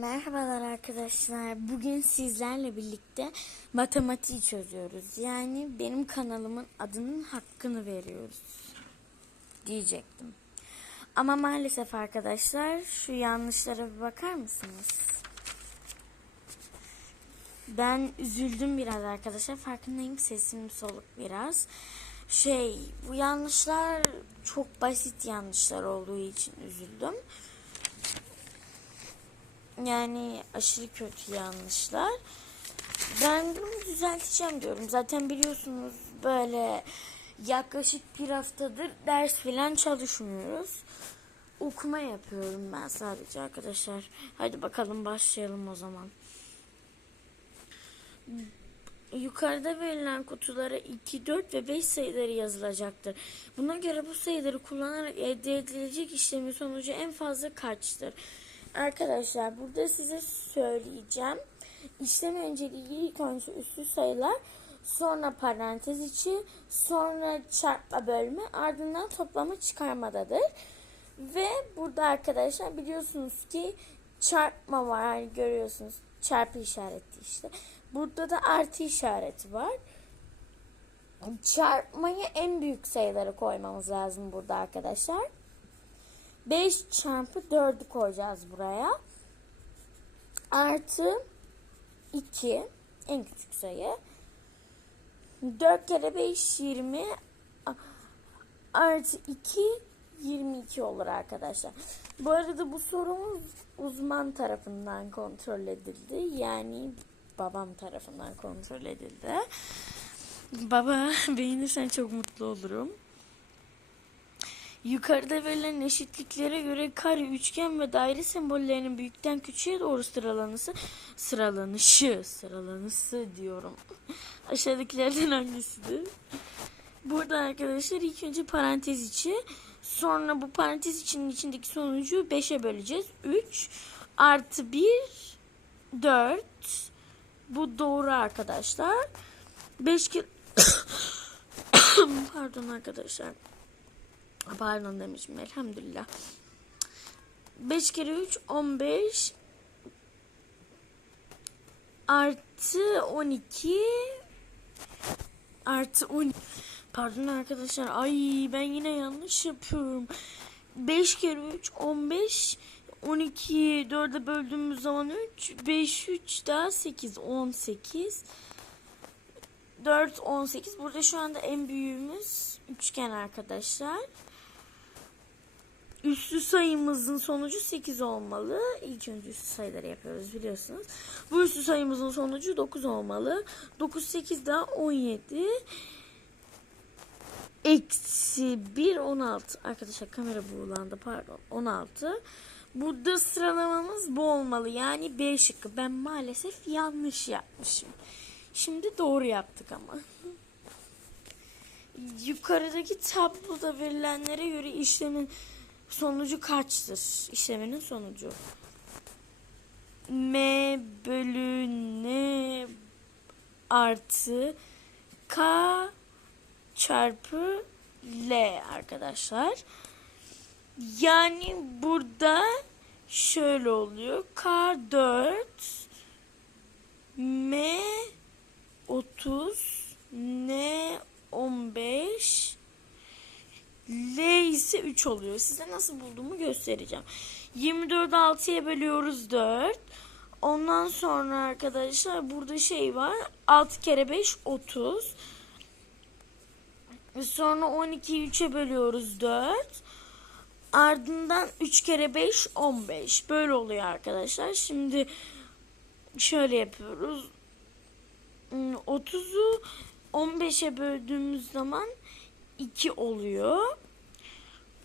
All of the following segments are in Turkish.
Merhabalar arkadaşlar. Bugün sizlerle birlikte matematiği çözüyoruz. Yani benim kanalımın adının hakkını veriyoruz diyecektim. Ama maalesef arkadaşlar şu yanlışlara bir bakar mısınız? Ben üzüldüm biraz arkadaşlar. Farkındayım sesim soluk biraz. Şey bu yanlışlar çok basit yanlışlar olduğu için üzüldüm. Yani aşırı kötü yanlışlar. Ben bunu düzelteceğim diyorum. Zaten biliyorsunuz böyle yaklaşık bir haftadır ders filan çalışmıyoruz. Okuma yapıyorum ben sadece arkadaşlar. Hadi bakalım başlayalım o zaman. Yukarıda verilen kutulara 2, 4 ve 5 sayıları yazılacaktır. Buna göre bu sayıları kullanarak elde edilecek işlemin sonucu en fazla kaçtır? Arkadaşlar burada size söyleyeceğim. İşlem önceliği ilk önce üslü sayılar, sonra parantez içi, sonra çarpma bölme, ardından toplama çıkarmadadır. Ve burada arkadaşlar biliyorsunuz ki çarpma var. Hani görüyorsunuz çarpı işareti işte. Burada da artı işareti var. Çarpmayı en büyük sayılara koymamız lazım burada arkadaşlar. 5 çarpı 4'ü koyacağız buraya. Artı 2 en küçük sayı. 4 kere 5 20 artı 2 22 olur arkadaşlar. Bu arada bu sorumuz uzman tarafından kontrol edildi. Yani babam tarafından kontrol edildi. Baba beğenirsen çok mutlu olurum. Yukarıda verilen eşitliklere göre kare, üçgen ve daire sembollerinin büyükten küçüğe doğru sıralanışı, sıralanışı, sıralanışı diyorum. Aşağıdakilerden hangisidir? Burada arkadaşlar ilk önce parantez içi, sonra bu parantez içinin içindeki sonucu 5'e böleceğiz. 3 artı 1 4 bu doğru arkadaşlar. 5 kere pardon arkadaşlar. Pardon demişim elhamdülillah. 5 kere 3 15 artı 12 artı 10 Pardon arkadaşlar. Ay ben yine yanlış yapıyorum. 5 kere 3 15 12 4'e böldüğümüz zaman 3 5 3 daha 8 18 4 18 burada şu anda en büyüğümüz üçgen arkadaşlar. Üslü sayımızın sonucu 8 olmalı. İlk önce üslü sayıları yapıyoruz biliyorsunuz. Bu üslü sayımızın sonucu 9 olmalı. 9 8 daha 17. Eksi 1 16. Arkadaşlar kamera buğulandı pardon. 16. Burada sıralamamız bu olmalı. Yani B şıkkı. Ben maalesef yanlış yapmışım. Şimdi doğru yaptık ama. Yukarıdaki tabloda verilenlere göre işlemin sonucu kaçtır? İşleminin sonucu. M bölü N artı K çarpı L arkadaşlar. Yani burada şöyle oluyor. K4 M 30 N 15 L ise 3 oluyor. Size nasıl bulduğumu göstereceğim. 24 6'ya bölüyoruz 4. Ondan sonra arkadaşlar burada şey var. 6 kere 5 30. Sonra 12'yi 3'e bölüyoruz 4. Ardından 3 kere 5 15. Böyle oluyor arkadaşlar. Şimdi şöyle yapıyoruz. 30'u 15'e böldüğümüz zaman 2 oluyor.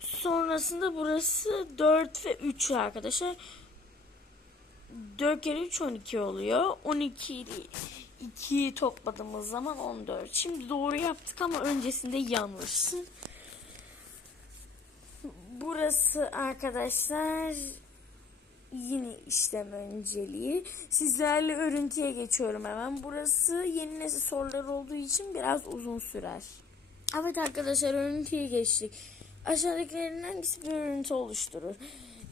Sonrasında burası 4 ve 3 arkadaşlar. 4 kere 3 12 oluyor. 12 ile 2'yi topladığımız zaman 14. Şimdi doğru yaptık ama öncesinde yanlış. Burası arkadaşlar yine işlem önceliği. Sizlerle örüntüye geçiyorum hemen. Burası yeni nesil sorular olduğu için biraz uzun sürer. Evet arkadaşlar örüntüye geçtik. Aşağıdakilerin hangisi bir örüntü oluşturur?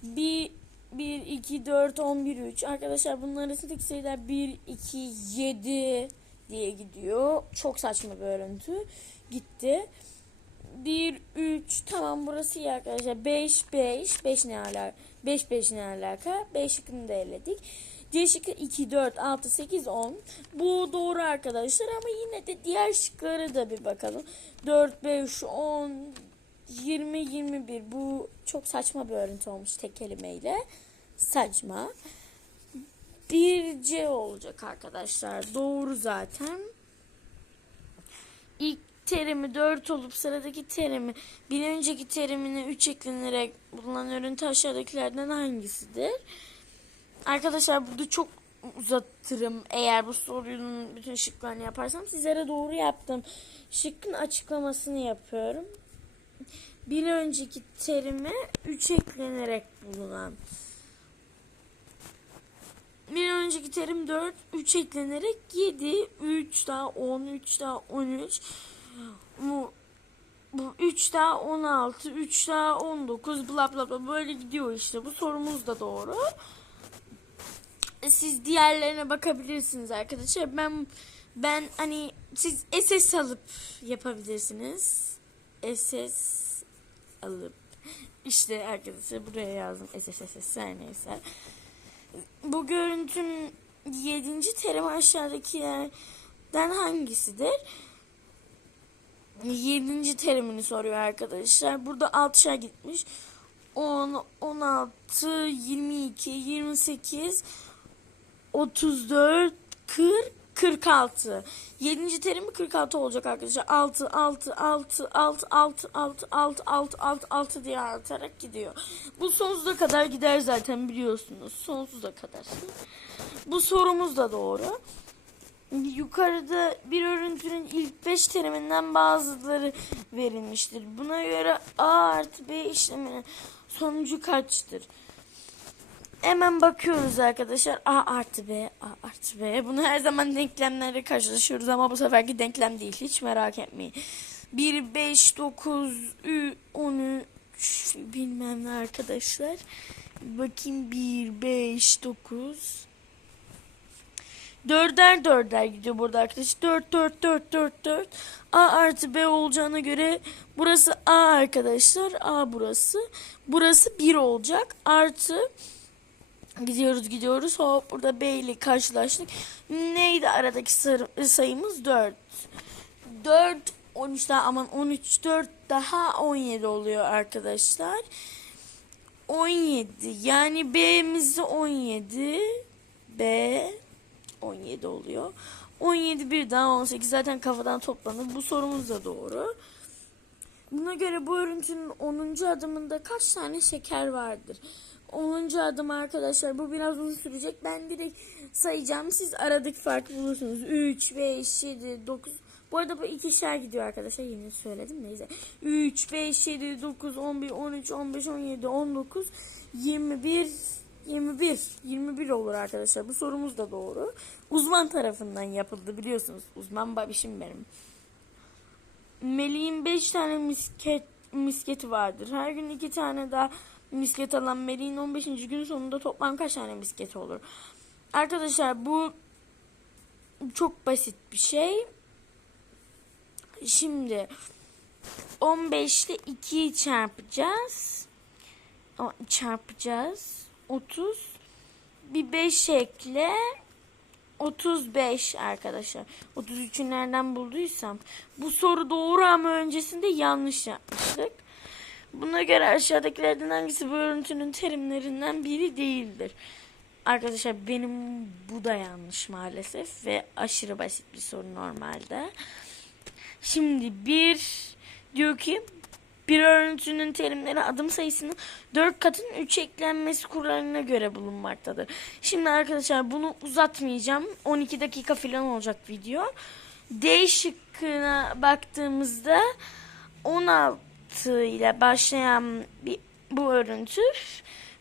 Bir 1, 2, 4, 11, 3. Arkadaşlar bunların arasındaki sayılar 1, 2, 7 diye gidiyor. Çok saçma bir örüntü. Gitti. 1, 3. Tamam burası iyi arkadaşlar. 5, 5. 5 ne alaka? 5, 5 ne alaka? 5 şıkkını da eledik. C şıkkı 2, 4, 6, 8, 10. Bu doğru arkadaşlar ama yine de diğer şıklara da bir bakalım. 4, 5, 10, 20, 21. Bu çok saçma bir örüntü olmuş tek kelimeyle. Saçma. Bir C olacak arkadaşlar. Doğru zaten. İlk terimi 4 olup sıradaki terimi bir önceki terimine 3 eklenerek bulunan örüntü aşağıdakilerden hangisidir? Arkadaşlar burada çok uzatırım eğer bu sorunun bütün şıklarını yaparsam sizlere doğru yaptım. Şıkkın açıklamasını yapıyorum. Bir önceki terime 3 eklenerek bulunan. Bir önceki terim 4, 3 eklenerek 7, 3 daha 10, 3 daha 13. Bu, bu 3 daha 16, 3 daha 19 bla bla bla böyle gidiyor işte. Bu sorumuz da doğru. Siz diğerlerine bakabilirsiniz arkadaşlar. Ben ben hani siz SS alıp yapabilirsiniz. SS alıp işte arkadaşlar buraya yazdım SSSS her neyse. Bu görüntünün 7. terimi aşağıdakilerden hangisidir? 7. terimini soruyor arkadaşlar. Burada 6'şa gitmiş. 10, 16, 22, 28, 34, 40, 46. 7. terimi 46 olacak arkadaşlar. 6, 6, 6, 6, 6, 6, 6, 6, 6, 6 diye artarak gidiyor. Bu sonsuza kadar gider zaten biliyorsunuz. Sonsuza kadar. Bu sorumuz da doğru. Yukarıda bir örüntünün ilk 5 teriminden bazıları verilmiştir. Buna göre A artı B işleminin sonucu kaçtır? Hemen bakıyoruz arkadaşlar. A artı B, A artı B. Bunu her zaman denklemlerle karşılaşıyoruz ama bu seferki denklem değil. Hiç merak etmeyin. 1, 5, 9, 13 bilmem ne arkadaşlar. Bakayım 1, 5, 9. Dörder dörder gidiyor burada arkadaşlar. 4, 4, 4, 4, 4. A artı B olacağına göre burası A arkadaşlar. A burası. Burası 1 olacak. Artı Gidiyoruz gidiyoruz. Hop burada B ile karşılaştık. Neydi aradaki sayımız? 4. 4 13 daha aman 13 4 daha 17 oluyor arkadaşlar. 17 yani B'miz de 17. B 17 oluyor. 17 bir daha 18 zaten kafadan toplanır. Bu sorumuz da doğru. Buna göre bu örüntünün 10. adımında kaç tane şeker vardır? 10. adım arkadaşlar. Bu biraz uzun sürecek. Ben direkt sayacağım. Siz aradaki farkı bulursunuz. 3, 5, 7, 9. Bu arada bu ikişer gidiyor arkadaşlar. Yine söyledim neyse. 3, 5, 7, 9, 11, 13, 15, 17, 19, 21, 21. 21 olur arkadaşlar. Bu sorumuz da doğru. Uzman tarafından yapıldı biliyorsunuz. Uzman babişim benim. Melih'in 5 tane misket misketi vardır. Her gün 2 tane daha misket alan Melih'in 15. gün sonunda toplam kaç tane misket olur? Arkadaşlar bu çok basit bir şey. Şimdi 15 ile 2'yi çarpacağız. Çarpacağız. 30 bir 5 ekle 35 arkadaşlar. 33'ü nereden bulduysam. Bu soru doğru ama öncesinde yanlış yapmıştık. Buna göre aşağıdakilerden hangisi bu örüntünün terimlerinden biri değildir? Arkadaşlar benim bu da yanlış maalesef ve aşırı basit bir soru normalde. Şimdi bir diyor ki bir örüntünün terimleri adım sayısının 4 katın 3 eklenmesi kuralına göre bulunmaktadır. Şimdi arkadaşlar bunu uzatmayacağım. 12 dakika falan olacak video. D şıkkına baktığımızda 16 ile başlayan bir, bu örüntü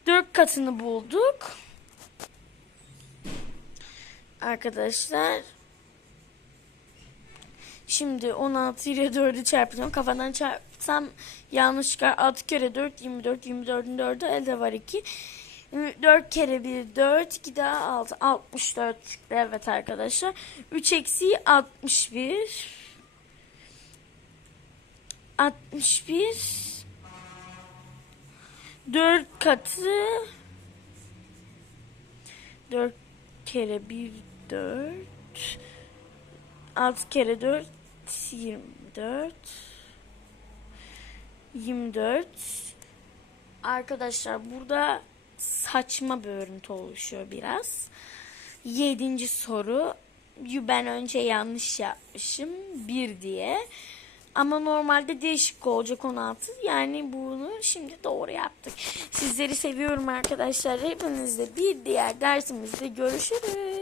4 katını bulduk. Arkadaşlar Şimdi 16 ile 4'ü çarpacağım. Kafadan çarpsam yanlış çıkar. 6 kere 4 24. 24'ün 4'ü elde var 2. 4 kere 1 4 2 daha 6 64 çıktı evet arkadaşlar 3 eksiği 61 61 4 katı 4 kere 1 4 6 kere 4 24 24 Arkadaşlar burada saçma bir örüntü oluşuyor biraz. Yedinci soru. Yu Ben önce yanlış yapmışım. Bir diye. Ama normalde değişik olacak 16. Yani bunu şimdi doğru yaptık. Sizleri seviyorum arkadaşlar. Hepinizle bir diğer dersimizde görüşürüz.